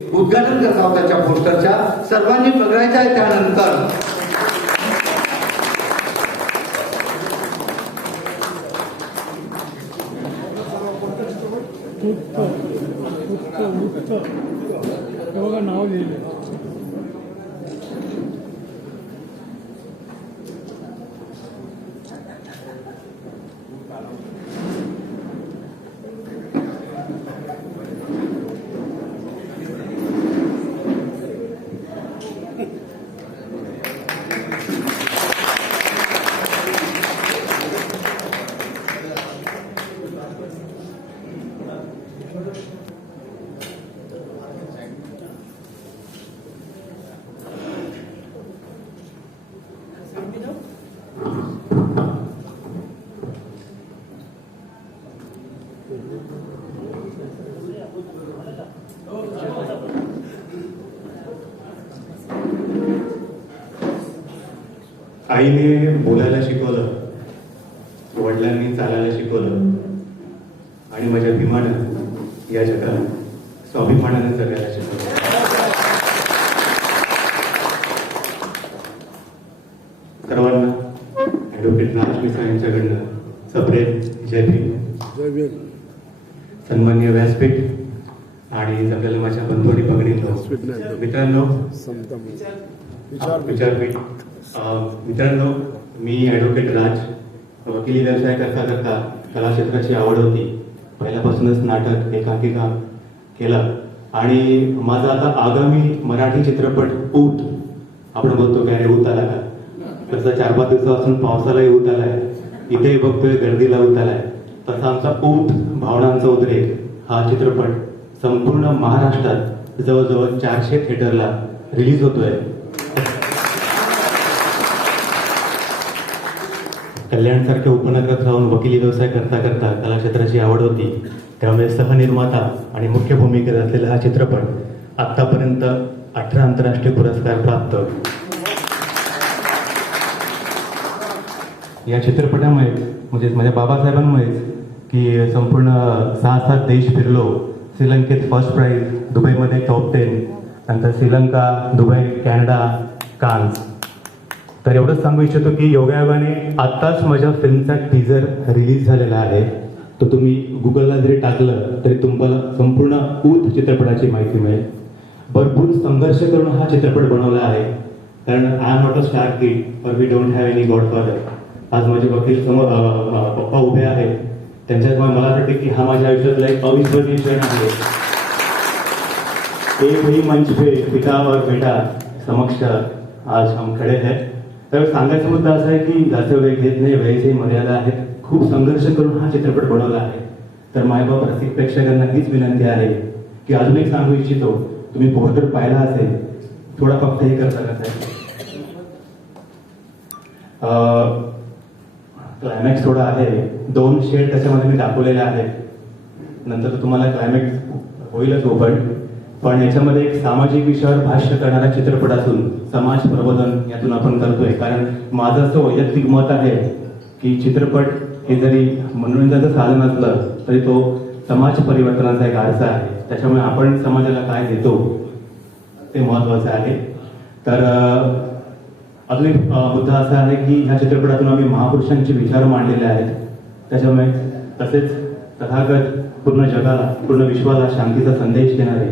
उद्घाटन करावं त्याच्या पोस्टरच्या. सर्वांनी बघायचं आहे त्यानंतर. नाव लिहिले आईने बोलायला शिकवलं. वडिलांनी चालायला शिकवलं. आणि माझ्या भीमानं या जगात स्वाभिमानाने जगायला शिकवलं. सर्वांना ॲडव्होकेट नाथ मिश्रा यांच्याकडनं सप्रेम जय भीम. सन्मान्य व्यासपीठ आणि जगलेल्या माझ्या बंधू आणि भगिनींनो मित्रांनो विचारपीठ. मित्रांनो मी ॲडव्होकेट राज. वकिली व्यवसाय करता करता कला क्षेत्राची आवड होती. पहिल्यापासूनच नाटक एकांकिका केलं. आणि माझा आता आगामी मराठी चित्रपट ऊत आपण बोलतो की अरे ऊत आला का? तसा चार पाच दिवसापासून पावसालाही ऊत आलाय. इथेही बघतोय गर्दीला ऊत आलाय. तसा आमचा ऊत भावनांचा उद्रेक हा चित्रपट संपूर्ण महाराष्ट्रात जवळजवळ चारशे थिएटरला रिलीज होतोय. कल्याणसारख्या उपनगरात राहून वकिली व्यवसाय करता करता कला क्षेत्राची आवड होती. त्यामुळे सहनिर्माता आणि मुख्य भूमिकेत असलेला हा चित्रपट आतापर्यंत अठरा आंतरराष्ट्रीय पुरस्कार प्राप्त. या चित्रपटामुळे म्हणजेच माझ्या बाबासाहेबांमुळेच की संपूर्ण सहा सात देश फिरलो. श्रीलंकेत फर्स्ट प्राईज दुबईमध्ये टॉप टेन नंतर श्रीलंका दुबई कॅनडा कान्स तर एवढंच सांगू इच्छितो की योगायोगाने आत्ताच माझ्या फिल्मचा टीजर रिलीज झालेला आहे. तो तुम्ही गुगलला जरी टाकलं तरी तुम्हाला संपूर्ण ऊत चित्रपटाची माहिती मिळेल. भरपूर संघर्ष करून हा चित्रपट बनवला आहे. कारण I am not a star kid per we don't have any godfather आज माझे वकील समोर पप्पा उभे आहेत. त्यांच्यामुळे मला वाटते की हा माझ्या आयुष्यातला एक अविस्मरणीय क्षण आहे. ए ही मंच पे पिता और बेटा समक्ष आज हम खडे हैं. तर सांगायचा मुद्दा असा आहे की जास्त वेळ घेत नाही वेळेची मर्यादा आहेत. खूप संघर्ष करून हा चित्रपट बनवला आहे. तर मायबाप रसिक प्रेक्षकांना हीच विनंती आहे की अजून एक सांगू इच्छितो तुम्ही पोस्टर पाहिला असेल थोडा फक्त हे करता कसं आहे क्लायमॅक्स थोडा आहे. दोन शेड त्याच्यामध्ये मी दाखवलेले आहेत. नंतर तुम्हाला क्लायमॅक्स होईलच हो, ओपन पण याच्यामध्ये एक सामाजिक विषयावर भाष्य करणारा चित्रपट असून समाज प्रबोधन यातून आपण करतोय. कारण माझं असं वैयक्तिक मत आहे की चित्रपट हे जरी मनोरंजनाचं साधन असलं तरी तो समाज परिवर्तनाचा एक आरसा आहे. त्याच्यामुळे आपण समाजाला काय देतो ते महत्वाचं आहे. तर अजून एक मुद्दा असा आहे की ह्या चित्रपटातून आम्ही महापुरुषांचे विचार मांडलेले आहेत. त्याच्यामुळे तसेच तथागत पूर्ण जगाला पूर्ण विश्वाला शांतीचा संदेश देणारे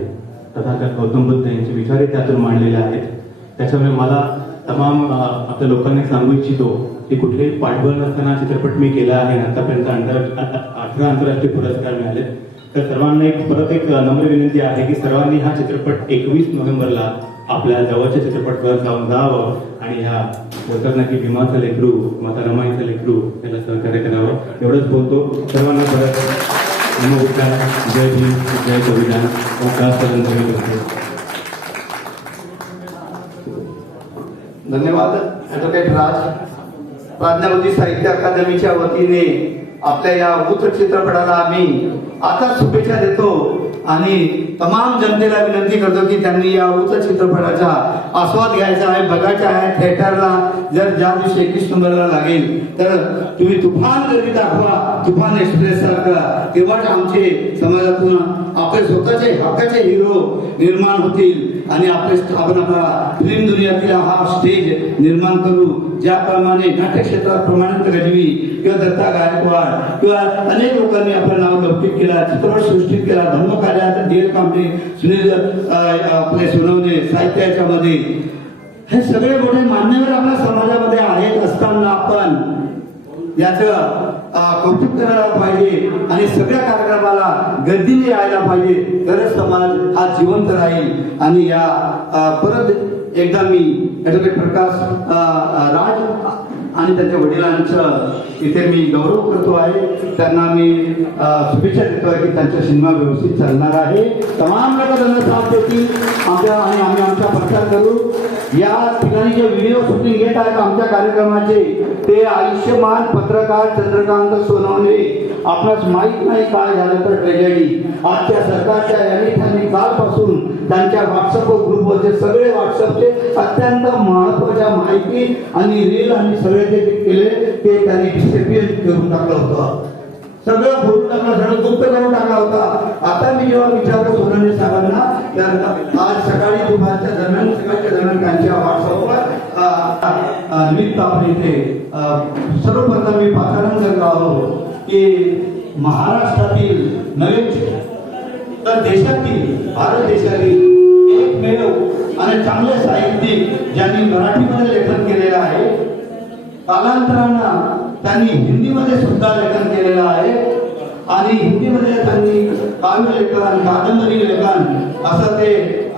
तथागत गौतम बुद्ध यांचे विचारही त्यातून मांडलेले आहेत. त्याच्यामुळे मला तमाम आपल्या लोकांना सांगू इच्छितो की कुठलेही पाठबळ नसताना चित्रपट मी केला आहे. आतापर्यंत आंतर अठरा आंतरराष्ट्रीय पुरस्कार मिळाले तर सर्वांना एक परत एक नम्र विनंती आहे की सर्वांनी हा चित्रपट एकवीस नोव्हेंबरला आपल्या जवळच्या चित्रपटगृहात जाऊन जावं आणि ह्या बोलतात ना की भीमाचं लेकरू माता रमाईचं लेकरू याला सहकार्य करावं. एवढंच बोलतो. सर्वांना परत नमस्कार जय भीम जय संविधान ओंकार धन्यवाद. ॲडव्होकेट राज प्राज्ञावती साहित्य अकादमीच्या वतीने आपल्या या वृत्त चित्रपटाला आम्ही आता शुभेच्छा देतो आणि तमाम जनतेला विनंती करतो की त्यांनी या उच्च चित्रपटाचा आस्वाद घ्यायचा आहे बघायचा आहे थिएटरला जर ज्या दिवशी एकवीस नंबरला लागेल तर तुम्ही तुफान गर्दी दाखवा तुफान एक्सप्रेस सारखा तेव्हाच आमचे समाजातून आपले स्वतःचे हक्काचे हिरो निर्माण होतील आणि आपले आपण आपला फिल्म दुनियातील हा स्टेज निर्माण करू. ज्याप्रमाणे नाट्य प्रमाणित गजवी किंवा दत्ता गायकवाड किंवा अनेक लोकांनी आपलं नाव लौकिक केला चित्रपट सृष्टीत केला धर्मकार्यात डी एल कांबळे सुनील आपले सुनवणे साहित्य याच्यामध्ये. हे सगळे मोठे मान्यवर आपल्या समाजामध्ये आहेत असताना आपण याचं कौतुक करायला पाहिजे आणि सगळ्या कार्यक्रमाला गर्दीने यायला पाहिजे. तरच समाज हा जिवंत राहील. आणि या परत एकदा मी ॲडव्होकेट प्रकाश राज आणि त्यांच्या वडिलांचं इथे मी गौरव करतो आहे. त्यांना मी शुभेच्छा देतो आहे की त्यांचा सिनेमा व्यवस्थित चालणार आहे. तमाम लोक त्यांना साथ देतील आमच्या आणि आम्ही आमच्या प्रचार करू या ठिकाणी जे व्हिडिओ शूटिंग घेत आहेत आमच्या कार्यक्रमाचे ते आयुष्यमान पत्रकार चंद्रकांत सोनवणे आपणास माहीत नाही काय झालं तर ट्रेजेडी आजच्या सरकारच्या या ठिकाणी कालपासून त्यांच्या व्हॉट्सअप ग्रुपवरचे सगळे व्हॉट्सअपचे अत्यंत महत्त्वाच्या माहिती आणि रील आणि सगळे जे केले ते त्यांनी डिसेपियर करून टाकलं होतं. सगळं फोडून टाकला सगळं गुप्त करून टाकला होता. आता मी जेव्हा विचारतो सोनाने साहेबांना तर आज सकाळी दुपारच्या दरम्यान सकाळच्या दरम्यान त्यांच्या व्हॉट्सअपवर निमित्त आपण इथे सर्वप्रथम मी पाचारण करत आहोत की महाराष्ट्रातील नवीन तर देशातील भारत देशातील एकमेव आणि चांगले साहित्यिक ज्यांनी मराठीमध्ये लेखन केलेलं आहे कालांतरानं त्यांनी हिंदीमध्ये सुद्धा लेखन केलेलं आहे. आणि हिंदीमध्ये त्यांनी काव्य लेखन कादंबरी लेखन असं ते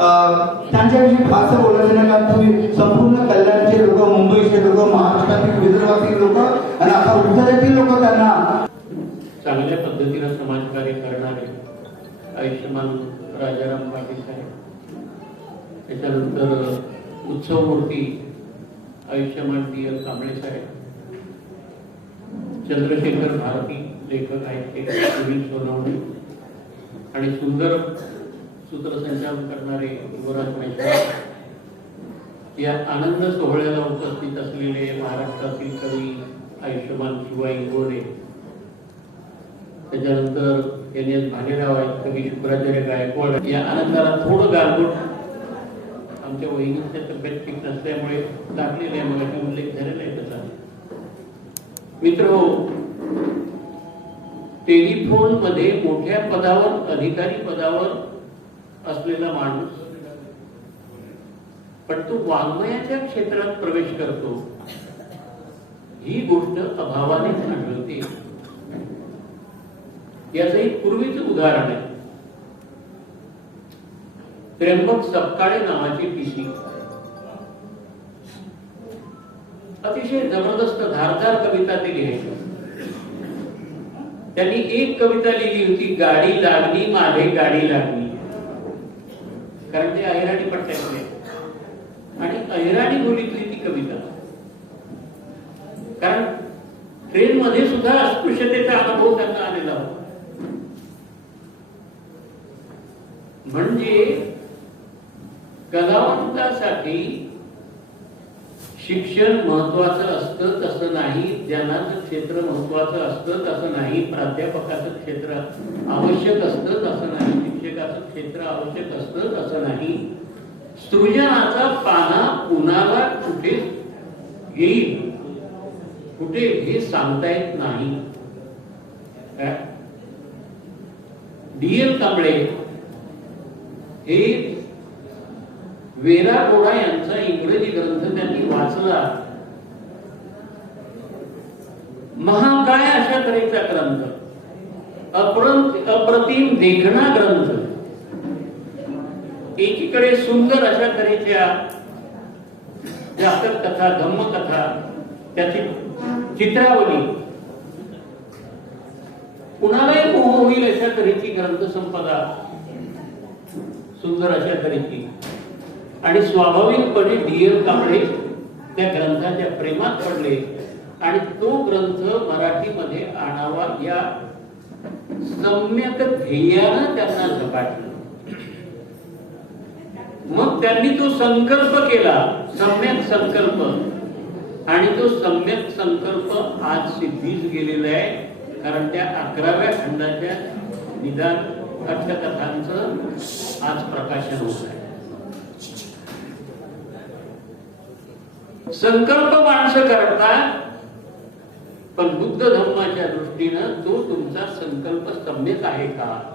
त्यांच्याविषयी फारसं बोलायचं नाही कारण तुम्ही संपूर्ण कल्याणचे लोक मुंबईचे लोक महाराष्ट्रातील विदर्भातील लोक आणि आता उत्तरेतील लोक त्यांना चांगल्या पद्धतीनं समाजकार्य करणारे आयुष्यमान राजाराम पाटील साहेब. त्याच्यानंतर उत्सव मूर्ती आयुष्यमान डी एल कांबळे साहेब. चंद्रशेखर भारती लेखक आहेत ते सुनील सोनवणे. आणि सुंदर सूत्रसंचालन करणारे युवराज मैत्रा या आनंद सोहळ्याला उपस्थित असलेले महाराष्ट्रातील कवी आयुष्यमान शिवाई गोरे. त्याच्यानंतर एन एस भालेराव आहेत कवी शुक्राचार्य गायकवाड या आनंदाला थोडं गारगोट आमच्या वहिनीच्या तब्येत ठीक नसल्यामुळे दाखलेले आहे मग उल्लेख झालेला आहे मित्र हो, टेलिफोनमध्ये मोठ्या पदावर अधिकारी पदावर असलेला माणूस. पण तो वाङ्मयाच्या क्षेत्रात प्रवेश करतो. ही गोष्ट अभावानेच आढळते. याच एक पूर्वीच उदाहरण आहे. त्र्यंबक सपकाळे नावाची पिशी. अतिशय जबरदस्त धारदार कविता ते लिहायचे. त्यांनी एक कविता लिहिली होती गाडी लागली माझे गाडी लागली. कारण ते अहिराणी पट्ट्यातले. आणि अहिराणी बोलीतली ती कविता. कारण ट्रेन मध्ये सुद्धा अस्पृश्यतेचा अनुभव त्यांना आलेला होता. म्हणजे कलावंतासाठी शिक्षण महत्वाचं असतं तसं नाही. ज्ञानाचं क्षेत्र महत्वाचं असतं तसं नाही. प्राध्यापकाचं क्षेत्र आवश्यक असतं तसं नाही. शिक्षकाचं क्षेत्र आवश्यक असतं तसं नाही. सृजनाचा पाना कुणाला कुठे येईल कुठे हे सांगता येत नाही. डी एल कांबळे हे वेरा गोडा यांचा इंग्रजी ग्रंथ त्यांनी वाचला. महाकाय अशा तऱ्हेचा ग्रंथ. अप्रंत अप्रतिम देखणा ग्रंथ. एकीकडे सुंदर अशा तऱ्हेच्या जातक कथा धम्मकथा त्याची चित्रावली. कुणालाही मोह होईल अशा तऱ्हेची ग्रंथसंपदा सुंदर अशा तऱ्हेची. आणि स्वाभाविकपणे डी एल कांबळे त्या ग्रंथाच्या प्रेमात पडले. आणि तो ग्रंथ मराठीमध्ये आणावा या सम्यक ध्येयानं त्यांना झपाटलं. मग त्यांनी तो संकल्प केला सम्यक संकल्प. आणि तो सम्यक संकल्प आज सिद्धीच गेलेला आहे कारण त्या अकराव्या खंडाच्या निदान कथांचं आज प्रकाशन होत आहे. संकल्प माणसं करतात. पण बुद्ध धर्माच्या दृष्टीनं तो तुमचा संकल्प सम्यक आहे का?